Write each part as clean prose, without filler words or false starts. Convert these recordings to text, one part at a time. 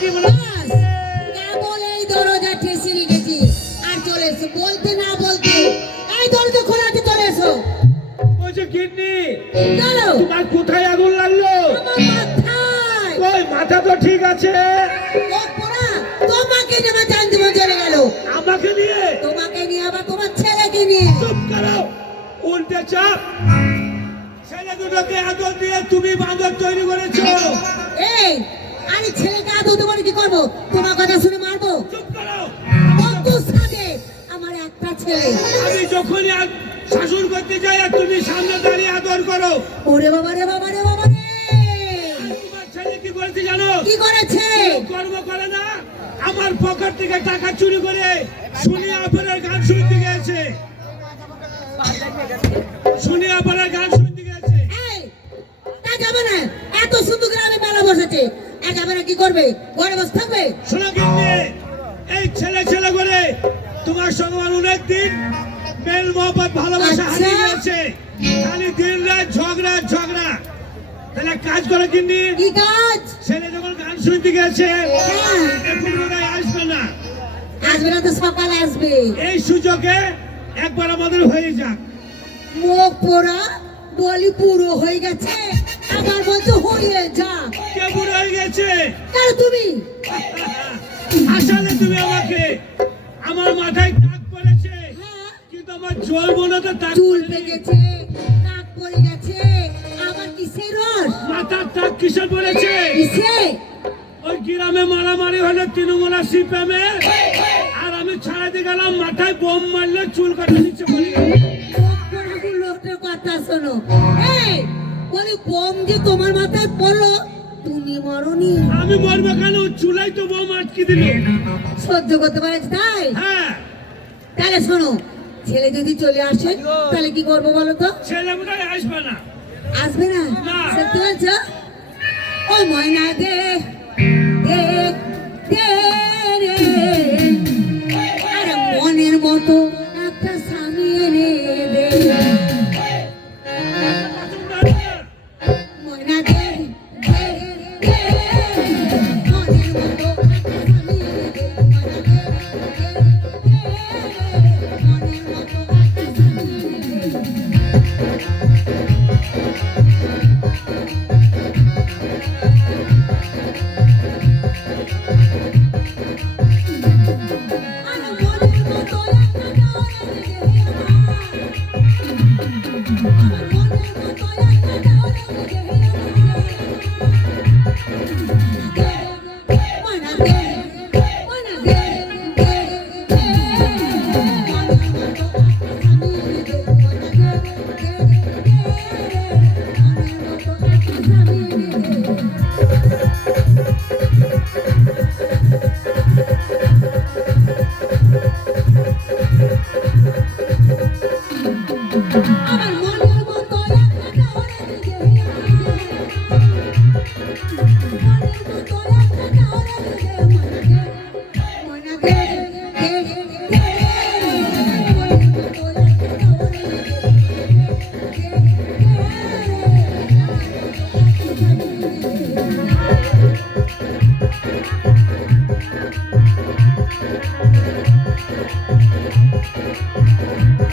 কি বলে কেবল এই দরজা ঠেসে রেখেছি আর চলে এসো বলতে না বলতে এই দরজা খোলাতে চলে এসো। বলছে গিন্নি চলো। তোমার কোথায় আগুন লাগলো? আমার মাথায়। ওই মাথা তো ঠিক আছে। ও পোড়া তোমাকে নিয়ে আমার জান জীবন চলে গেল। আমাকে নিয়ে? তোমাকে নিয়ে আবার তোমার ছেলেকে নিয়ে। চুপ করো, উল্টে চাপ। ছেলে দুটোকে আদর দিয়ে তুমি বাঁদর তৈরি করেছো। এই আরে ছেলেকে আদৌ তোমার কি করবো? তোমার কথা শুনে মারবো? চুপ করো। কত সাজে আমার একটা ছেলে। আমি যখনই শাসন করতে যাই আর তুমি সামনে দাঁড়িয়ে আদর করো। ওরে বাবা রে বাবা রে বাবা রে। তোমার ছেলে কি করেছে জানো? কি করেছে? কর্ম করে না, আমার পকেট থেকে টাকা চুরি করে শুনিয়া আপনার গান শুনতে গেছে। শুনিয়া আপনার গান শুনতে গেছে। এই তা যাবে না, এত সুন্দর গ্রামে মেলা বসেছে, আর যাবে না কি করবে? ঘরে বসে থাকবে? শোনো গিন্নি, এই ছেলে ছেলে করে তোমার সঙ্গে আমার অনেক দিন মেল মোহব্বত ভালোবাসা হারিয়ে গেছে। খালি দিন রাত ঝগড়া ঝগড়া। তাহলে কাজ করে গিন্নি। কি কাজ? ছেলে যখন গান শুনতে গেছে হ্যাঁ। এখন বোধহয় আসবে না। আসবে না তো সকালে আসবে। এই সুযোগে একবার আমাদের হয়ে যাক। মুখ পোড়া বলি পুরো হয়ে গেছে, আবার বলতে হয়ে যা। কে বুড়ো হয়ে গেছে? কেন তুমি? আসলে তুমি আমাকে, আমার মাথায় টাক পড়েছে হ্যাঁ, কিন্তু আমার যৌবনতে টাক চুল পড়েনি। পেকেছে, নাক পড়ে গেছে, আবার কিসের রস? মাথার টাক কিসে পড়েছে? কিসে? ওই গ্রামে মারামারি হলে তৃণমূলা সিপিএমে, আর আমি ছাড়াতে গেলাম, মাথায় বোম মারলে চুল কাটা নিচে পড়ে গেল। মুখ পোড়া লোকটার কথা শোনো। এই বলি বোম যে তোমার মাথায় পড়লো, তুমি মরনি। আমি মরবো কেন? চুলাই তো বোম আটকে দিল। সহ্য করতে পারিস তাই? হ্যাঁ, তাহলে শোনো, ছেলে যদি চলে আসে তাহলে কি করবো বলো তো? ছেলে বোধহয় আসবে না। আসবে না? না। সত্যি বলছো? ও ময়না দে দে দে রে, আরে মনের মতো একটা স্বামী এনে দে। ময়না দে দে দে, মনের মতো একটা স্বামী এনে দে। ময়না দে দে দে, মনের মতো একটা স্বামী এনে দে। আরে মনের মতো একটা ডানা দে আমার, আমার মনের মতো একটা ডানা দে আমার। ময়না দে ময়না দে দে দে, মনের মতো একটা স্বামী এনে দে। ময়না দে দে দে, মনের মতো একটা স্বামী এনে দে। আমার মনের মতো একটা ডানা দে মনের মতো একটা ডানা দে। ময়না দে দে দে, মনের মতো একটা ডানা আমার মনের মতো একটা ডানা দে আমার,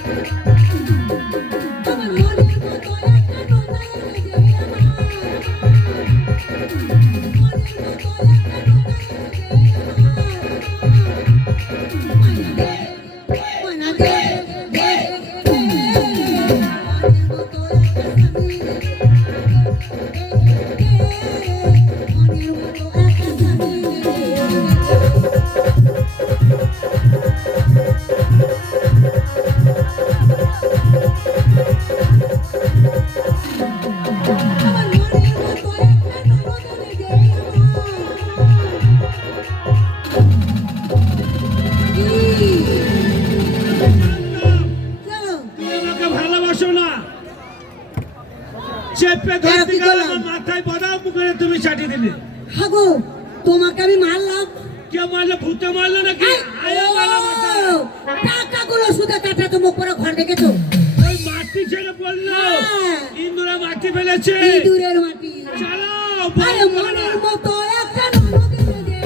মনের মতো একটা ডানা দে আমার। ময়না দে দে দে, মনের মতো একটা স্বামী এনে দে। মনের মতো একটা স্বামী এনে দে। আমার মনের মতো একটা ননদ এনে দে আমার। কি? চলো। তুমি আমাকে ভালোবাসো না। চেপে ধরতে কি গেলে করলাম? আমার মাথায় বদাম করে তুমি চাটি দিলে। হাগো তোমাকে আমি মারলাম। কে মারলে? ভূতে মারলে নাকি? এই, আয়া মারা মাথা। ও, টাকাগুলো সুদে কাটাতে মুখ করে ঘর দেখেছো? ওই মাটি ছেড়ে বললো হ্যাঁ। ইন্দুরা মাটি ফেলেছে। ইঁদুরের মাটি। চলো আরে মনের মতো একটা ননদ এনে দে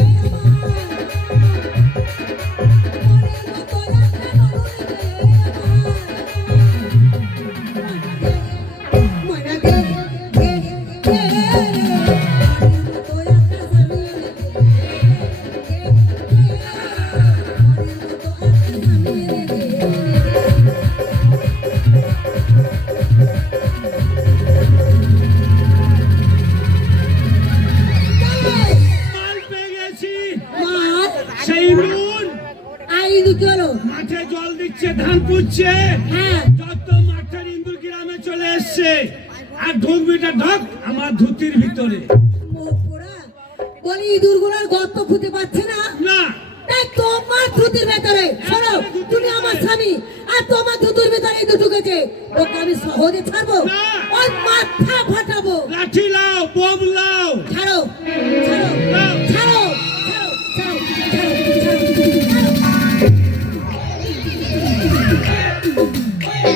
মাঠে জল দিচ্ছে, ধান পুচ্ছে, হ্যাঁ যত মাঠের ইন্দুর গ্রামে চলে এসছে, আর ঢুকবিটা ঢক আমার ধুতির ভিতরে। মুখ পোড়া। বলি ইঁদুরগুলোর গর্ত খুঁজে পাচ্ছে না, না তাই তোমার ধুতির ভেতরে। শোনো, তুমি আমার স্বামী, আর তোমার ধুতির ভেতরে ইঁদুর ঢুকেছে, ওকে আমি সহজে ছাড়বো? না। ওই মাথা ফাটাবো। লাঠি লাও, বোম লাও, ছাড়ো ছাড়ো লাও। ছাড়ো ছাড়ো ছাড়ো ছাড়ো ছাড়ো।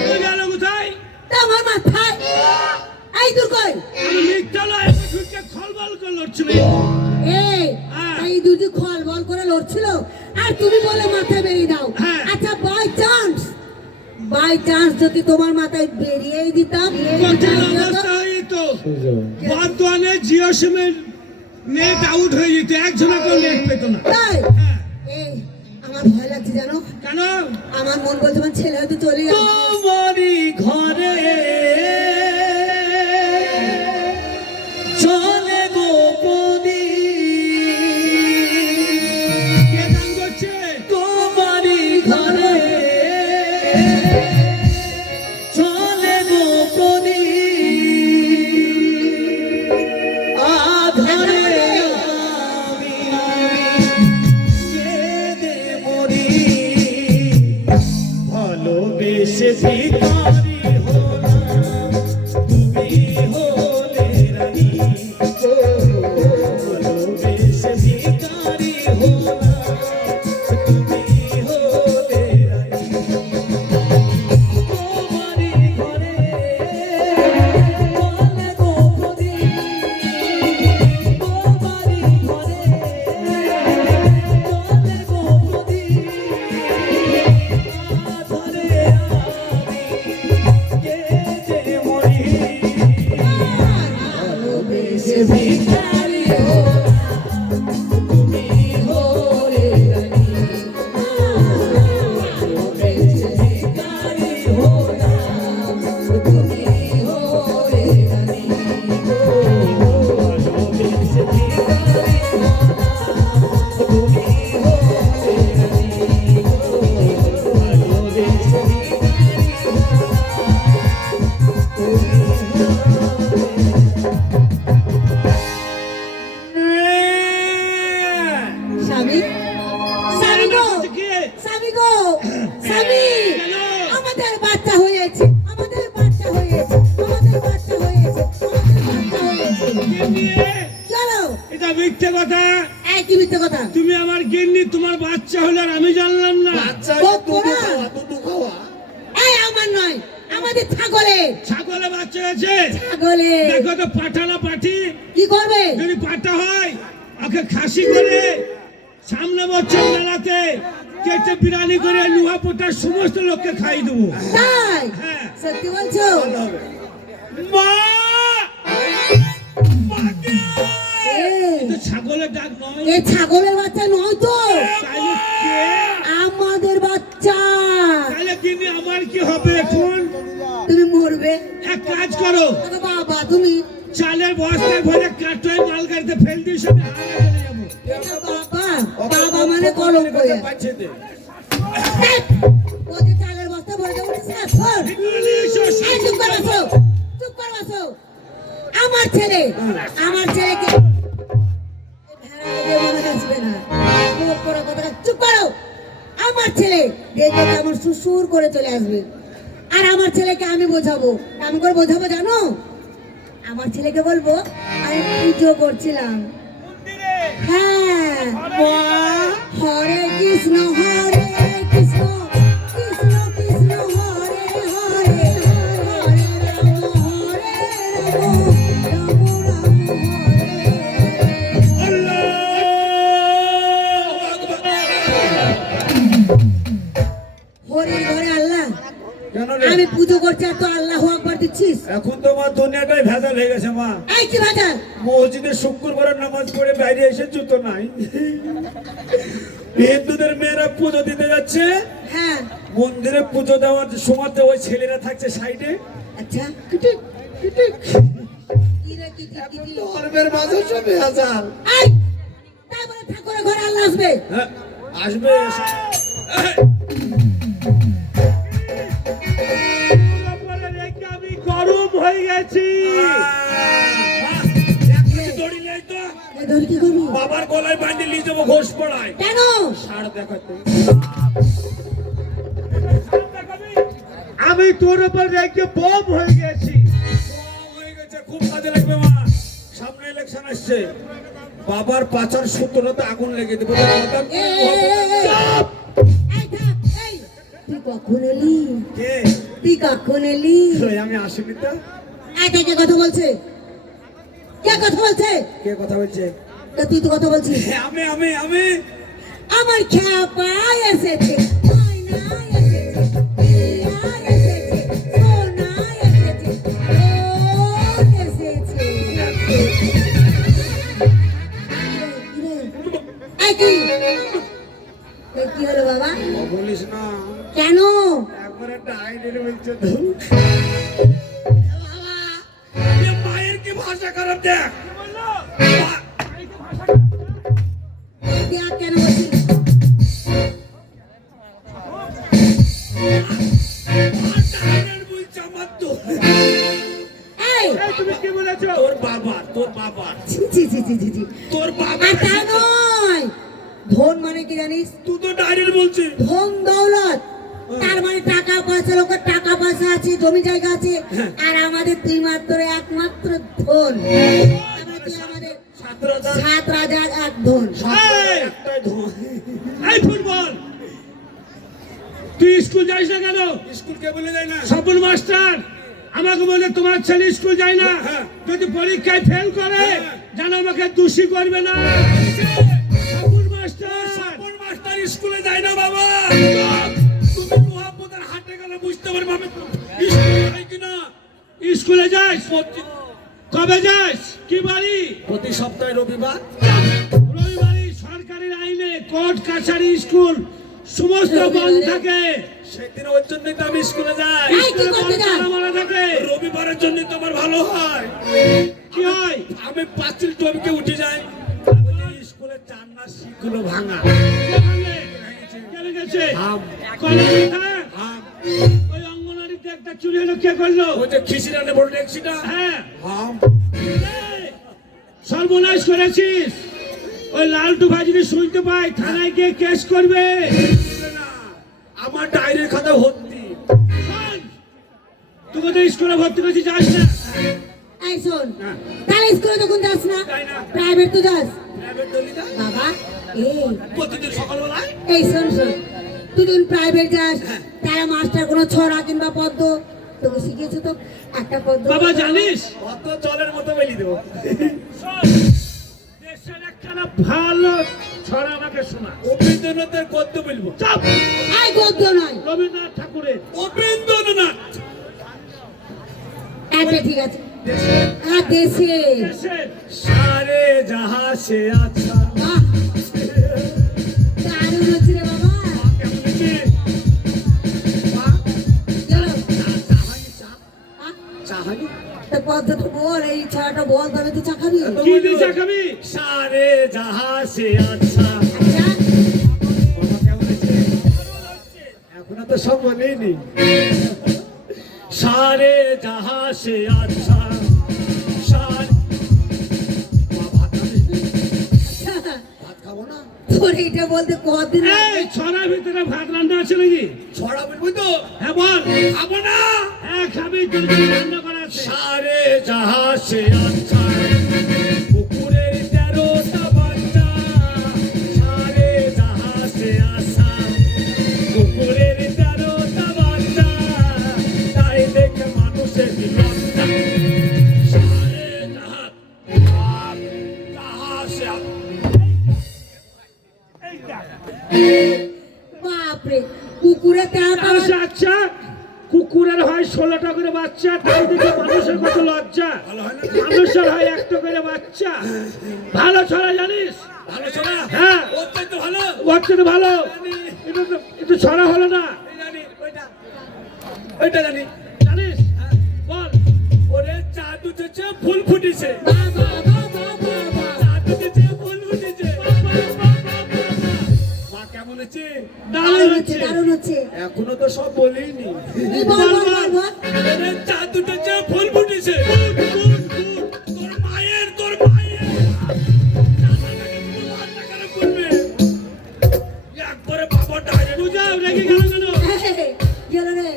তুই গেল কোথায়? তা আমার মাথায় এই ইঁদুর কই? আমি মিথ্যা নয়, ঢুকে খলবল করে লড়ছিল। এই হ্যাঁ। এই দুটি খল বল করে লড়ছিল, আর তুমি বলে মাথায় বেরিয়ে দাও। হ্যাঁ। আচ্ছা বাই চান্স যদি তোমার মাথায় বেরিয়েই দিতাম, কঠিন অবস্থা হয়ে যেত। বর্তমানে জিও সিমের নেট আউট হয়ে যেত, একজনকেও নেট পেত না। তাই হ্যাঁ। এই আমার ভয় লাগছে জানো, কেন? আমার মন বলছে আমার ছেলে হয়তো চলে গেছে। তোমারই ঘরে চলে গোপনী, কে গান করছে? তোমারই ঘরে চলে গোপনী, আধারে আমি কেঁদে মরি, ভালোবেসে ভিখারি হলাম, তুমি হলে রানী, ভালোবেসে ভিখারি হলাম, তুমি হলে রানী। তোমারই ঘরে বলে গোপনী, তোমারই ঘরে বলে গোপনী, আধারে আমি কেঁদে মরি, ভালোবেসে ভিখারি হলাম, তুমি হলে রানী, ভালোবেসে ভিখারি হলাম, তুমি হলে রানী, ভালোবেসে ভিখারি হলাম, তুমি হলে রানী, ভালোবেসে ভিখারি স্বামী, স্বামী গো, কে? স্বামী গো, স্বামী, কেন? আমাদের বাচ্চা হয়েছে, আমাদের বাচ্চা হয়েছে, আমাদের বাচ্চা হয়েছে, আমাদের বাচ্চা হয়েছে। কে নিয়ে? চলো, এটা মিথ্যে কথা। এই কি মিথ্যে কথা? তুমি আমার গিন্নি, তোমার বাচ্চা হলো আর আমি জানলাম না। ও পোড়া। এই আমার নয়, আমাদের ছাগলে, ছাগলে বাচ্চা হয়েছে। ছাগলে। দেখো তো পাঠা না পাঠি। কি করবে? যদি পাঠা হয় ওকে খাসি করে সামনে বছর মেলাতে কেটে বিরিয়ানি করে নুহাপুটার সমস্ত লোককে খাই দেবো। তাই? হ্যাঁ। সত্যি বলছো? মা! মাকে! এই, এ তো ছাগলের ডাক নয়। এই ছাগলের বাচ্চা নয় তো, তাহলে কে? আমাদের বাচ্চা। তাহলে কিনি আমার কি হবে এখন? তুমি মরবে। এক কাজ করো, আরে বাবা, তুমি চালের বস্তায় ভরে কাটোয় মাল গাড়িতে ফেল দিস, আমি হাওড়া চলে যাবো। এটা বাবা, বাবা মানে কলঙ্ক। ওকে চালের বস্তা ভরে দেবো না, স্যার, স্যার। এগুলো নিয়ে এসো, এই, চুপ করে বসো, চুপ করে বসো। আমার ছেলেকে চুপ করো। আমার ছেলে দেখবে কেমন সুসুর করে চলে আসবে, আর আমার ছেলেকে আমি বোঝাবো। কেমন করে বোঝাবো জানো? আমার ছেলেকে বলবো আমি পুজো করছিলাম। হ্যাঁ, হরে কৃষ্ণ হরে কৃষ্ণ, কৃষ্ণ কৃষ্ণ হরে হরে, হরে রাম হরে রাম, রাম রাম হরে হরে ঘরে আল্লাহ। কেন রে? আমি পুজো করছি আর তো আল্লাহু আকবার দিচ্ছিস। এখন তোমার দুনিয়াটাই ভেজাল হয়ে গেছে মা। এই কি ভাজা? মসজিদে শুক্রবার নামাজ পড়ে বাইরে এসে জুতো নাই। হিন্দুদের মেয়েরা পুজো দিতে যাচ্ছে, হ্যাঁ, মন্দিরে পুজো দেওয়ার সময়তে ওই ছেলেরা থাকছে সাইডে। আচ্ছা। কিটিক, কিটিক। কি রে, কি কি কি কি? ধর্মের মাঝে সব ভেজাল। এই, তারপরে ঠাকুরের ঘরে আল্লাহ আসবে। হ্যাঁ, আসবে। পেয়েছি। দড়ি নেই তো এ ধরে কি করবি? বাবার গলায় বাঁধে নিয়ে যাবো ঘোষ পড়ায় কেন? ষাঁড় দেখাতে আমি তোর উপর রেখে বম হয়ে গেছি। হয়ে গেছে, খুব কাজে লাগবে মা। সামনে ইলেকশন আসছে, বাবার পাচার সূত্রতে আগুন লেগে দেবো। এই, থাক, এই। তুই কখন এলি? কে? তুই কখন এলি? ওই আমি আসিনি তো। এই কে কথা বলছে? কে কথা বলছে? কে কথা বলছে? তা তুই তো কথা বলছিস। আমি আমার খ্যাপা এসেছে, ময়না এসেছে, প্রিয়া এসেছে, সোনা এসেছে, রোদ এসেছে। কিরে? এই কি? এই কি হলো বাবা? বলিস না, কেন? একবার একটা আইনের বলছে তো। এ মায়ের কি ভাষা খারাপ দেখ। মা- দেখ কেন বলছিস? মাটা আইনের বলছে আমার তো। এই, এই তুমি কি বলেছো? তোর বাবা ছি, ছি, ছি, ছি, ছি, ছি। তোর বাবা আর তা নয়, ধন মানে কি জানিস? তুই তো ডাইরেক্ট বলছিস। ধন দৌলত, তার মানে টাকা পয়সা, লোকের টাকা পয়সা আছে, জমি জায়গা আছে, আর আমাদের তুই মাত্র একমাত্র ধন। আমরা তুই আমাদের 7 রাজার এক ধন। একটাই ধোঁয়া। এই ফুটবল, তুই স্কুল যাইস না কেন? স্কুল কে বলে যায় না? স্বপন মাস্টার আমাকে বলে তোমার ছেলে স্কুল যায় না, হ্যাঁ। যদি পরীক্ষায় ফেল করে হ্যাঁ। যেন আমাকে দোষী করবে না। স্বপন মাস্টার স্বপন মাস্টার স্কুলে যায় না বাবা। তুমি মোহাম্মদের হাটে গেলে বুঝতে পারবে আমি স্কুলে যাই কিনা। স্কুলে যাস? কবে যাস? কি বাড়ি? প্রতি সপ্তাহে রবিবার। রবিবারই সরকারের আইনে কোর্ট কাছারি স্কুল সমস্ত বন্ধ থাকে। সেদিন ওর জন্যই তো আমি স্কুলে যাই। এই, কি করতে যাস? মারা থাকে। রবিবারের জন্য তো আমার ভালো হয়। কি হয়? আমি পাঁচিল টমকে উঠে যাই। স্কুলে জানলা শিখগুলো ভাঙা। কে ভাঙে? কে ভেঙেছে? আম। কলেজে থাকে? আম। ওই অঙ্গনারীতে একটা চুরি হলো, কে করলো? ওই যে খিচিরানে বড় ট্যাক্সিটা। হ্যাঁ, আম। এই, সর্বনাশ করেছিস। ওই লালটু ভাই যদি শুনতে পায় থানায় গিয়ে কেস করবে। না, আমার ডায়েরির খাতা ভর্তি। শোন, তোকে তো স্কুলে ভর্তি করছি, যাস না। এই শোন, হ্যাঁ। তাহলে স্কুলে তখন যাস না, যাই না। প্রাইভেট তো যাস। প্রাইভেট দলিতা বাবা, এই প্রতিদিন সকালবেলায় এই শোন শোন, তুই যখন প্রাইভেট যাস, তারা মাস্টার কোনো ছড়া কিংবা পদ্য তোকে শিখিয়েছে তো? একটা পদ্য বাবা জানিস, অত জলের মতো বেলি দেবো। শোন, দেশের একখানা ভালো ছড়া আমাকে শোনা। উপেন্দ্রনাথের গদ্য বলবো। চাপ। এই গদ্য নয়, রবীন্দ্রনাথ ঠাকুরের। উপেন্দ্রনাথ একটা ঠিক আছে। আর দেশে দেশের সারে যাহা সে আচ্ছা। বাহ, দারুণ হচ্ছে রে বাবা। কেমন হয়েছে? চলো, আহ, চাহানি তা পদ্যটা বল, এই ছড়াটা বল, তবে তুই চা খাবি। কি দিশা খাবি? সারে যাহা সে আচ্ছা। আচ্ছা, বাবা কেমন হয়েছে? এখনো তো সব মনেই নেই। সারে যাহা সে আচ্ছা। ভাত খাবো না? তোর এইটা বলতে কদিন এই লাগবে? ছড়ার ভিতরে ভাত রান্না আছে নাকি? ছড়া বলবি তো? হ্যাঁ বল। খাবো না। হ্যাঁ খাবি, তোর জন্য রান্না করা আছে। সারে যাহা সে আচ্ছা। পুকুরের 13টা বাচ্চা। সারে যাহা সে আচ্ছা। পুকুরের 13টা বাচ্চা। তাই দেখে মানুষের লজ্জা। সারে যাহা সে বাপরে, কুকুরে 13টা আচ্ছা আচ্ছা, কুকুরের হয় 16টা করে বাচ্চা, তাই দেখে মানুষের কত লজ্জা। ভালো হয় না? মানুষের হয় একটা করে বাচ্চা। ভালো ছড়া জানিস? ভালো ছড়া? হ্যাঁ। ওর চাইতে ভালো? ওর থেকে ভালো। এটা ছড়া হলো না, এই জানি, ওইটা জানি। জানিস? বল। ওরে চাঁদ উঠেছে ফুল ফুটেছে। বাবা, বাবা, বাবা। চাঁদ উঠেছে ফুল ফুটেছে। মা কেমন আছে? দারুণ হচ্ছে। দারুণ হচ্ছে। এখনো তো সব বলিনি। এই বল, বল, বল, বল। ওরে চাঁদ উঠেছে ফুল ফুটেছে। রেগে গেল কেন? গেল রে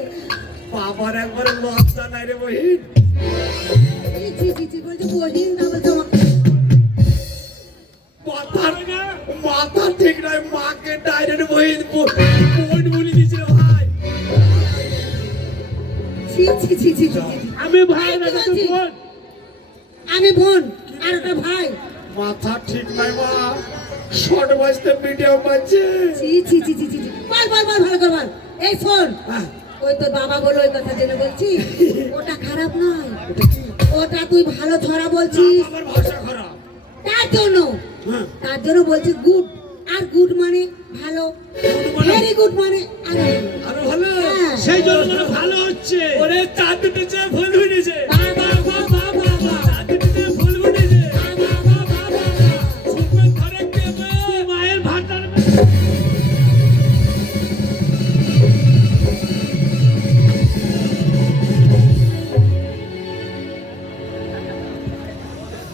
বাবার একবারে লজ্জা নাই রে বহিন। ছি ছি ছি বলছে বলিন না বলছে আমাকে মাথার মাথা ঠিক নাই, মাকে ডাইরেক্ট বহিন বোন বলে দিয়েছিল ভাই। ছি ছি ছি ছি ছি ছি। আমি ভাই না তো তুই বোন। আমি বোন আর ওটা ভাই। মাথা ঠিক নাই মা, শর্ট বাজতে ভিডিও বাজছে। ছি ছি ছি ছি ছি ছি। বল বল বল ভালো করে বল। এই শোন হ্যাঁ, ওই তোর বাবা বলো ওই কথা জেনে বলছি ওটা খারাপ নয়, ওটা তুই ভালো ছড়া বলছিস আমার ভাষা খারাপ। তার জন্য হ্যাঁ, তার জন্য বলছি গুড। আর গুড মানে ভালো, মানে? ভেরি গুড মানে আরো ভালো। আরো ভালো। হ্যাঁ। সেই জন্য মনে ভালো হচ্ছে। ওরে চাঁদ উঠেছে, ফুল উঠেছে। বাবা বাবা বাবা চাঁদ উঠেছে, ফুল উঠেছে। সুপের ধারে কে বে? তুই মায়ের ভাতার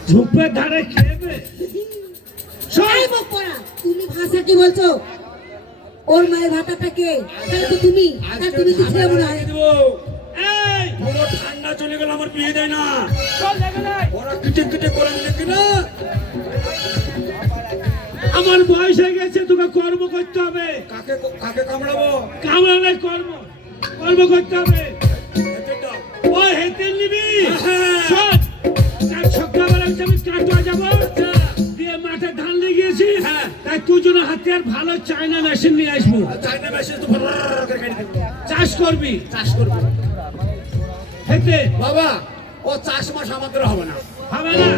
ঝুপের ধারে খেয়েবে। এই মুখ পড়া, তুমি ভাষা কি বলছো? ওর মায়ের ভাতাটা কে? তাহলে তো তুমি, তাহলে তুমি কি ছেলে মনে হয়? দেবো। এই পুরো ঠান্ডা চলে গেল, আমার বিয়ে দেয় না। চল দেখে নাই। ওরা কিটে কিটে করে দেখি না। আমার বয়স হয়ে গেছে, তোকে কর্ম করতে হবে। কাকে কাকে কামড়াবো? কামড়ালে কর্ম কর্ম করতে হবে। এতে ডাক। ও হেতেল নিবি। হ্যাঁ। শোন, কাল সকালবেলা আমি কাটোয়া যাবো, দিয়ে মাঠে ধান লেগিয়েছি। হ্যাঁ। তাই তুই জন্য হাতে আর ভালো চায়না মেশিন নিয়ে আসবো। চাইনা বেশি তো করে কেটে দেবো। চাষ করবি চাষ করবো। হেতে বাবা, ও চাষ মাস আমাদের হবে না। হবে না।